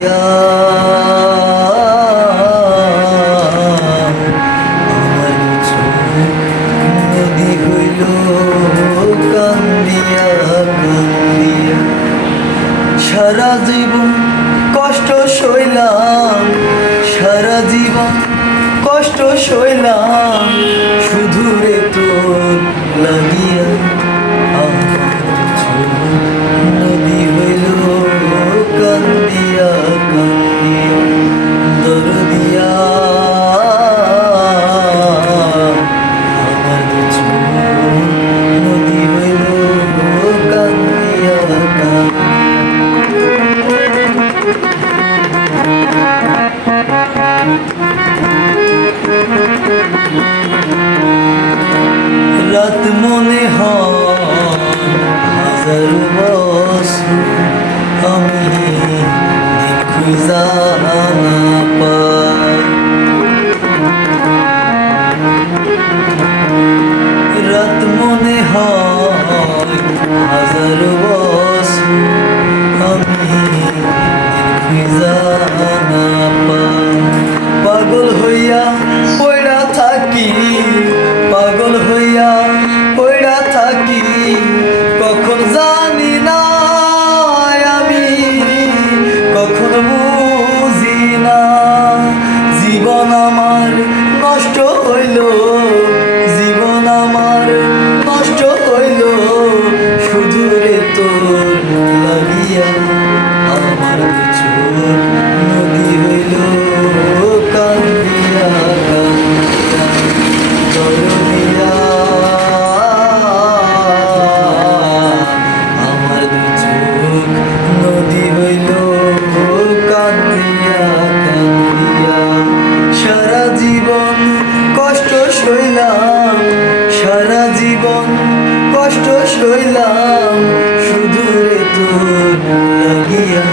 আমার নদী হইল কান্দিয়া কান্দিয়া সারা জীবন কষ্ট সইলাম, সারা জীবন কষ্ট সইলাম শুধু রে তোর লাগিয়া। নদী হইল কান্দিয়া কান্দিয়া দরদিয়া আমার নদী হইল কান্দিয়া রাত মনে হয় হাজার বছর আমি খুঁজা না পাই। রাত মনে হয় হাজার বছর আমি খুঁজা না পাই। পাগল হইয়া পড়া থাকি, পাগল হইয়া পড়া থাকি কখন জানি না আমি, কখন বুঝি না। জীবন আমার নষ্ট হইল, জীবন আমার নষ্ট হইল শুধু রে তোর লাগিয়া। আমার চোখ নদী হইল কান্দিয়া কান্দিয়া দরদিয়া। আমার চোখ নদী হইল কান্দিয়া কান্দিয়া সারা জীবন কষ্ট সইলাম, সারা জীবন কষ্ট সইলাম শুধু রে তোর লাগিয়া।